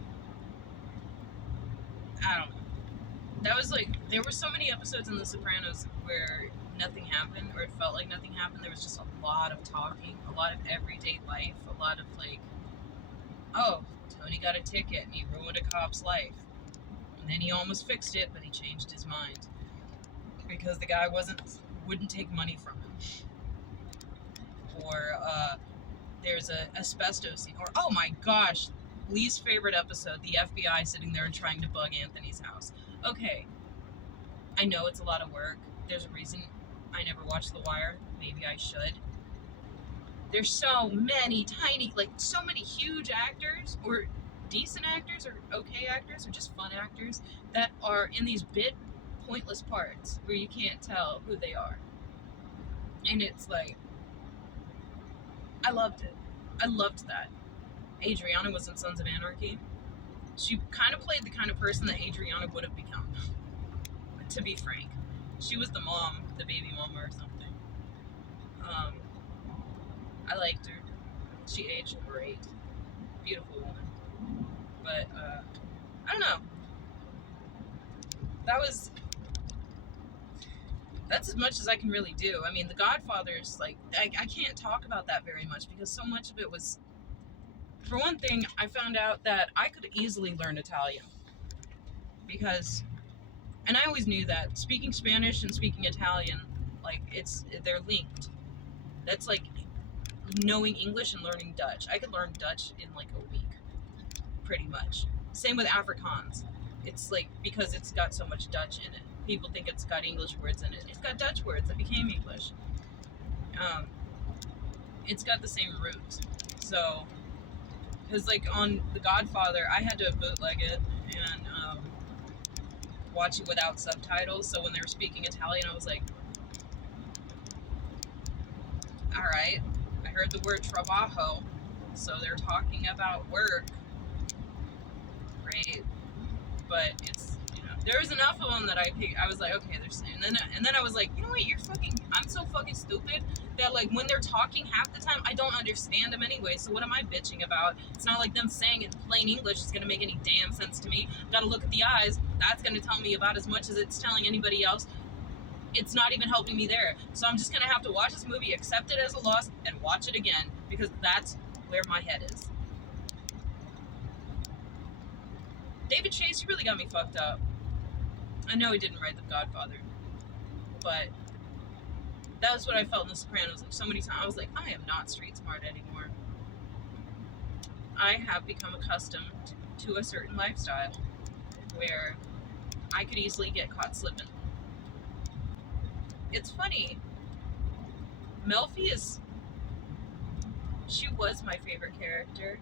That was like, there were so many episodes in The Sopranos where nothing happened, or it felt like nothing happened. There was just a lot of talking, a lot of everyday life, a lot of like, oh, Tony got a ticket and he ruined a cop's life. And then he almost fixed it, but he changed his mind. Because the guy wouldn't take money from him. Or there's a asbestos scene. Or, oh my gosh, least favorite episode, the FBI sitting there and trying to bug Anthony's house. Okay, I know it's a lot of work. There's a reason I never watched The Wire. Maybe I should. There's so many tiny, like, so many huge actors, or decent actors, or okay actors, or just fun actors, that are in these pointless parts where you can't tell who they are. And it's like, I loved it. I loved that. Adriana was in Sons of Anarchy. She kind of played the kind of person that Adriana would have become, to be frank. She was the mom, the baby mama or something. I liked her. She aged great. Beautiful woman. But, I don't know. That's as much as I can really do. I mean, The Godfather's, like, I can't talk about that very much because so much of it was, for one thing, I found out that I could easily learn Italian. Because, and I always knew that, speaking Spanish and speaking Italian, like, they're linked. That's like knowing English and learning Dutch. I could learn Dutch in like a week, pretty much. Same with Afrikaans. It's like, because it's got so much Dutch in it. People think it's got English words in it. It's got Dutch words that became English. It's got the same roots. So, because like on The Godfather, I had to bootleg it and watch it without subtitles. So when they were speaking Italian, I was like, all right. I heard the word trabajo, so they're talking about work. Great, but it's, you know, there was enough of them that I was like, okay, there's, and then I was like, you know what, I'm so fucking stupid that like when they're talking half the time, I don't understand them anyway. So what am I bitching about? It's not like them saying in plain English is gonna make any damn sense to me. Gotta look at the eyes. That's gonna tell me about as much as it's telling anybody else. It's not even helping me there. So I'm just gonna have to watch this movie, accept it as a loss, and watch it again, because that's where my head is. David Chase, you really got me fucked up. I know he didn't write The Godfather, but that was what I felt in The Sopranos. Like, so many times I was like, I am not street smart anymore. I have become accustomed to a certain lifestyle where I could easily get caught slipping. It's funny. Melfi she was my favorite character.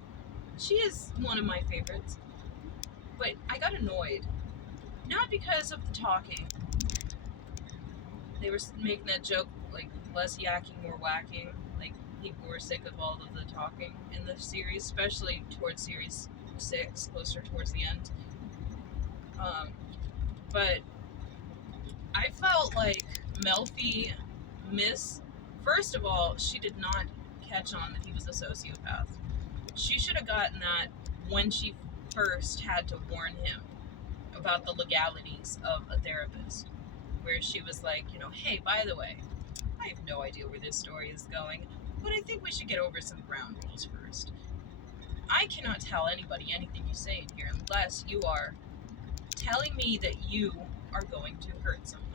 She is one of my favorites. But I got annoyed. Not because of the talking. They were making that joke, like, less yakking, more whacking. Like, people were sick of all of the talking in the series, especially towards series 6, closer towards the end. But I felt like Melfi first of all, she did not catch on that he was a sociopath. She should have gotten that when she first had to warn him about the legalities of a therapist, where she was like, you know, hey, by the way, I have no idea where this story is going, but I think we should get over some ground rules first. I cannot tell anybody anything you say in here unless you are telling me that you are going to hurt someone.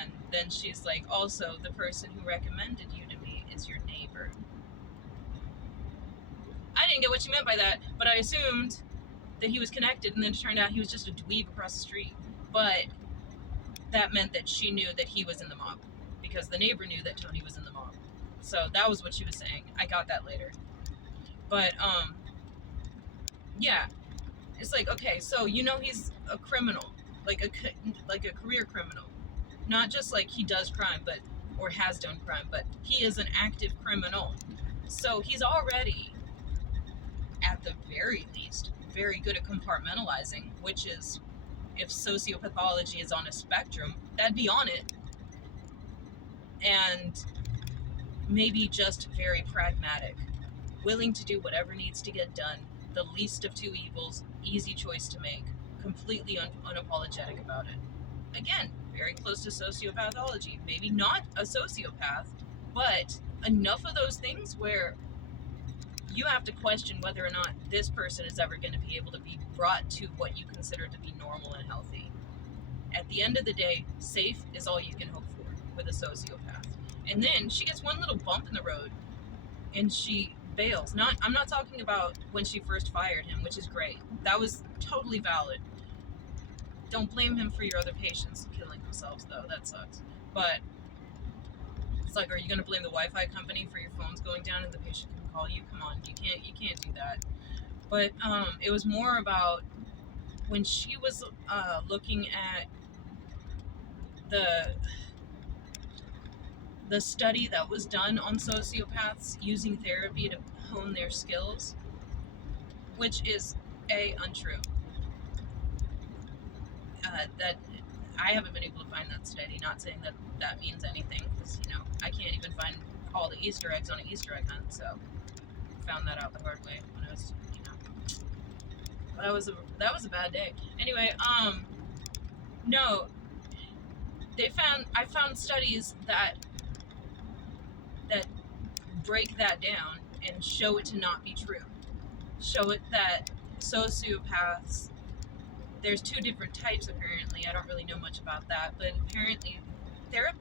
And then she's like, also, the person who recommended you to me is your neighbor. I didn't get what she meant by that, but I assumed that he was connected, and then it turned out he was just a dweeb across the street. But that meant that she knew that he was in the mob, because the neighbor knew that Tony was in the mob. So that was what she was saying. I got that later. But, yeah. It's like, okay, so you know he's a criminal, like a career criminal. Not just like he does crime, or has done crime, but he is an active criminal. So he's already, at the very least, very good at compartmentalizing, which is, if sociopathology is on a spectrum, that'd be on it. And maybe just very pragmatic, willing to do whatever needs to get done, the least of two evils, easy choice to make, completely unapologetic about it. Again, very close to sociopathology. Maybe not a sociopath, but enough of those things where you have to question whether or not this person is ever going to be able to be brought to what you consider to be normal and healthy. At the end of the day, safe is all you can hope for with a sociopath. And then she gets one little bump in the road and she bails. I'm not talking about when she first fired him, which is great. That was totally valid. Don't blame him for your other patients killing themselves, though. That sucks. But it's like, are you going to blame the Wi-Fi company for your phones going down and the patient can call you? Come on, you can't do that. But it was more about when she was looking at the study that was done on sociopaths using therapy to hone their skills, which is untrue. That I haven't been able to find that study. Not saying that that means anything, because I can't even find all the Easter eggs on an Easter egg hunt. So found that out the hard way when I was, that was a bad day. Anyway, no, I found studies that break that down and show it to not be true. Show it that sociopaths, there's 2 different types apparently. I don't really know much about that, but apparently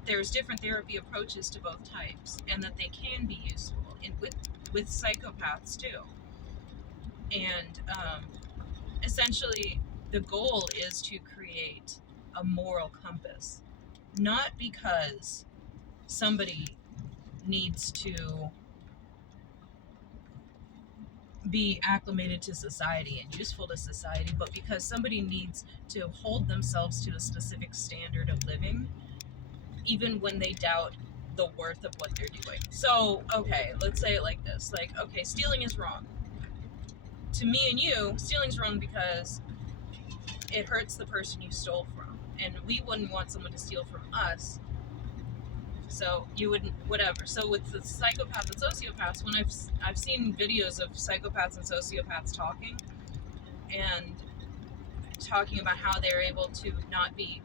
there's different therapy approaches to both types, and that they can be useful with psychopaths too. And essentially the goal is to create a moral compass, not because somebody needs to be acclimated to society and useful to society, but because somebody needs to hold themselves to a specific standard of living, even when they doubt the worth of what they're doing. So, okay, let's say it like this. Like, okay, stealing is wrong. To me and you, stealing's wrong because it hurts the person you stole from. And we wouldn't want someone to steal from us. So you wouldn't, whatever. So with the psychopaths and sociopaths, when I've seen videos of psychopaths and sociopaths talking, and talking about how they're able to not be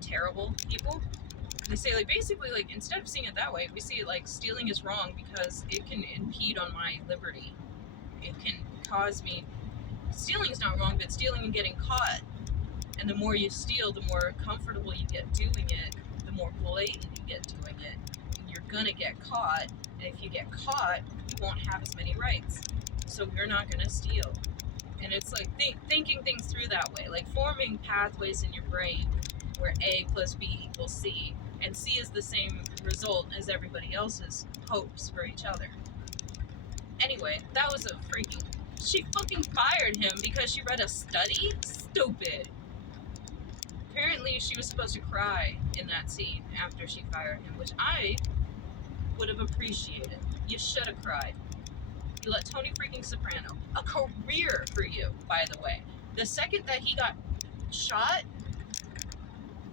terrible people, they say, like, basically, like, instead of seeing it that way, we see it like stealing is wrong because it can impede on my liberty. It can cause me, stealing is not wrong, but stealing and getting caught. And the more you steal, the more comfortable you get doing it, the more blatant you get doing it. And you're gonna get caught, and if you get caught, you won't have as many rights. So you're not gonna steal. And it's like thinking things through that way, like forming pathways in your brain where A plus B equals C, and C is the same result as everybody else's hopes for each other. Anyway, that was a freaking... She fucking fired him because she read a study? Stupid. Apparently she was supposed to cry in that scene after she fired him, which I would have appreciated. You should have cried. You let Tony freaking Soprano, a career for you, by the way. The second that he got shot,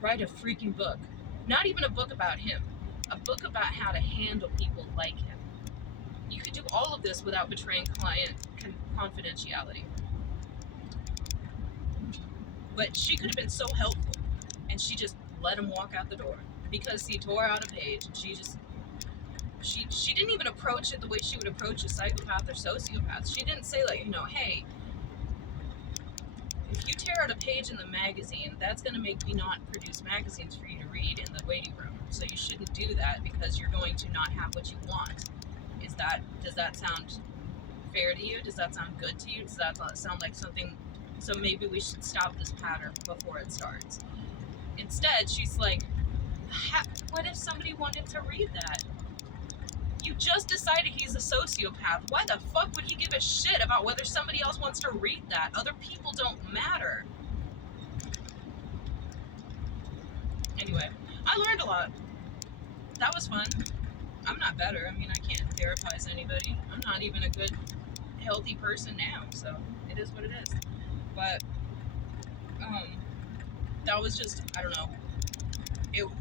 write a freaking book. Not even a book about him. A book about how to handle people like him. You could do all of this without betraying client confidentiality. But she could have been so helpful, and she just let him walk out the door because he tore out a page, and she didn't even approach it the way she would approach a psychopath or sociopath. She didn't say, like, hey, if you tear out a page in the magazine, that's going to make me not produce magazines for you to read in the waiting room. So you shouldn't do that because you're going to not have what you want. Does that sound fair to you? Does that sound good to you? Does that sound like something? So maybe we should stop this pattern before it starts. Instead, she's like, what if somebody wanted to read that? You just decided he's a sociopath. Why the fuck would he give a shit about whether somebody else wants to read that? Other people don't matter. Anyway, I learned a lot. That was fun. I'm not better. I mean, I can't therapize anybody. I'm not even a good, healthy person now, so it is what it is. But, that was just, I don't know.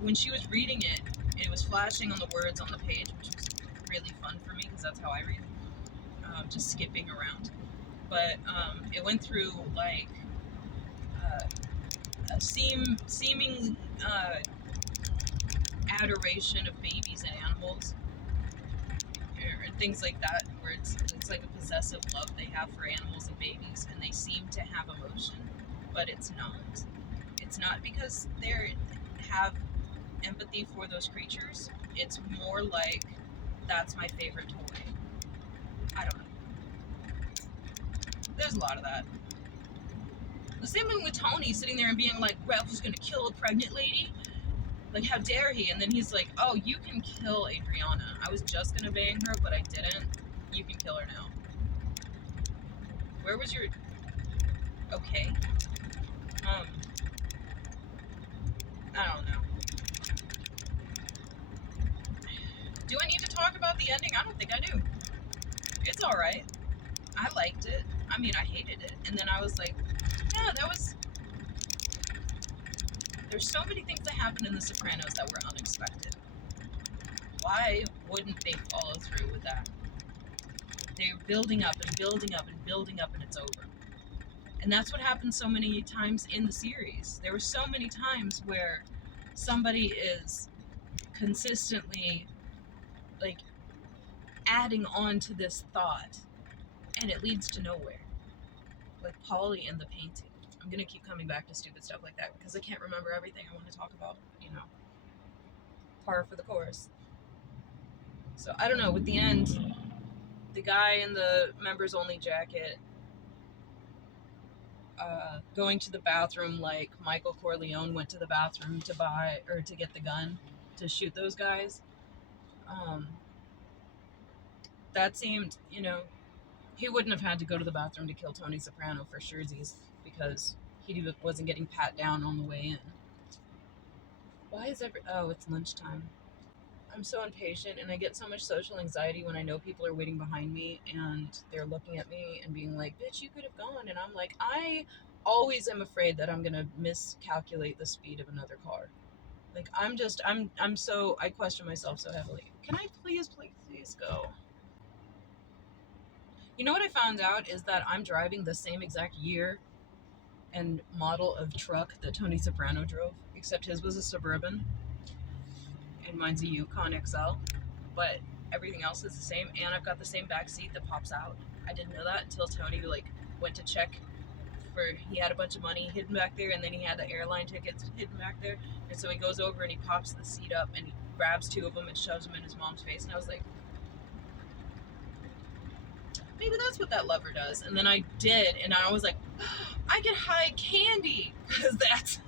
When she was reading it, it was flashing on the words on the page, which was really fun for me, because that's how I read. Just skipping around. But, it went through, like, a seeming, adoration of babies and animals, or things like that, where it's like a possessive love they have for animals and babies, and they seem to have emotion, but it's not. It's not because they have empathy for those creatures. It's more like, that's my favorite toy. I don't know. There's a lot of that. The same thing with Tony sitting there and being like, Ralph was gonna kill a pregnant lady? Like, how dare he? And then he's like, oh, you can kill Adriana. I was just gonna bang her, but I didn't. You can kill her now. Where was your... Okay. I don't know. think I do. It's all right. I liked it. I mean, I hated it. And then I was like, yeah, that was... There's so many things that happened in The Sopranos that were unexpected. Why wouldn't they follow through with that? They're building up and building up and building up, and it's over. And that's what happened so many times in the series. There were so many times where somebody is consistently, like, adding on to this thought, and it leads to nowhere. Like Polly and the painting. I'm gonna keep coming back to stupid stuff like that because I can't remember everything I want to talk about, you know. Par for the course. So I don't know, with the end, the guy in the members only jacket going to the bathroom like Michael Corleone went to the bathroom to buy or to get the gun to shoot those guys. That seemed, you know, he wouldn't have had to go to the bathroom to kill Tony Soprano for surezies because he wasn't getting pat down on the way in. Why is oh, it's lunchtime. I'm so impatient and I get so much social anxiety when I know people are waiting behind me and they're looking at me and being like, bitch, you could have gone. And I'm like, I always am afraid that I'm going to miscalculate the speed of another car. Like, I'm so, I question myself so heavily. Can I please go? You know what I found out is that I'm driving the same exact year and model of truck that Tony Soprano drove, except his was a Suburban and mine's a Yukon XL, but everything else is the same, and I've got the same back seat that pops out. I didn't know that until Tony like went to check for, he had a bunch of money hidden back there, and then he had the airline tickets hidden back there, and so he goes over and he pops the seat up and he grabs two of them and shoves them in his mom's face, and I was like, maybe that's what that lever does. And then I did, and I was like, I can hide candy, because that's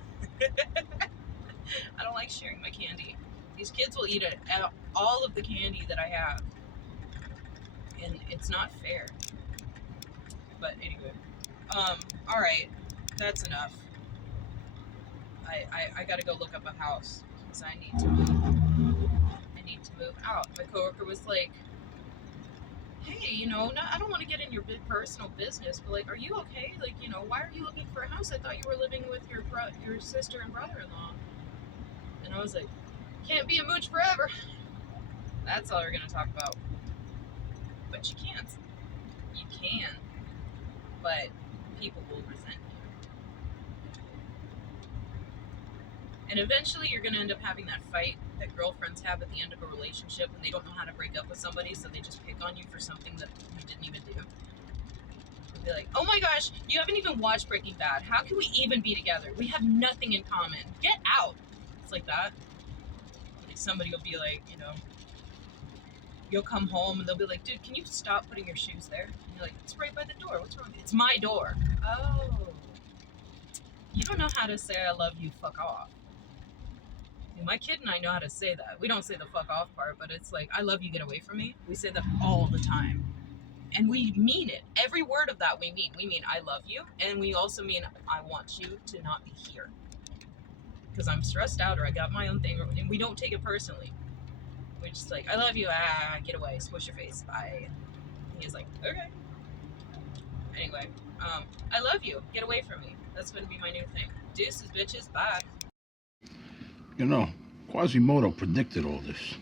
I don't like sharing my candy. These kids will eat all of the candy that I have, and it's not fair. But anyway, all right, that's enough. I gotta go look up a house because I need to move. I need to move out. My coworker was like, hey, you know, I don't want to get in your big personal business, but like, are you okay? Like, you know, why are you looking for a house? I thought you were living with your sister and brother-in-law. And I was like, can't be a mooch forever. That's all we're gonna talk about. But you can't. You can, but people will resent you. And eventually you're gonna end up having that fight that girlfriends have at the end of a relationship when they don't know how to break up with somebody, so they just pick on you for something that you didn't even do. They'll be like, oh my gosh, you haven't even watched Breaking Bad. How can we even be together? We have nothing in common. Get out. It's like that. Like somebody will be like, you know, you'll come home and they'll be like, dude, can you stop putting your shoes there? And you're like, it's right by the door. What's wrong? It's my door. Oh. You don't know how to say I love you, fuck off. My kid and I know how to say that. We don't say the fuck off part, but it's like, I love you, get away from me. We say that all the time. And we mean it. Every word of that we mean. We mean I love you, and we also mean I want you to not be here. Because I'm stressed out or I got my own thing, and we don't take it personally. We're just like, I love you, get away, squish your face, bye. And he's like, okay. Anyway, I love you, get away from me. That's gonna be my new thing. Deuces, bitches, bye. You know, Quasimodo predicted all this.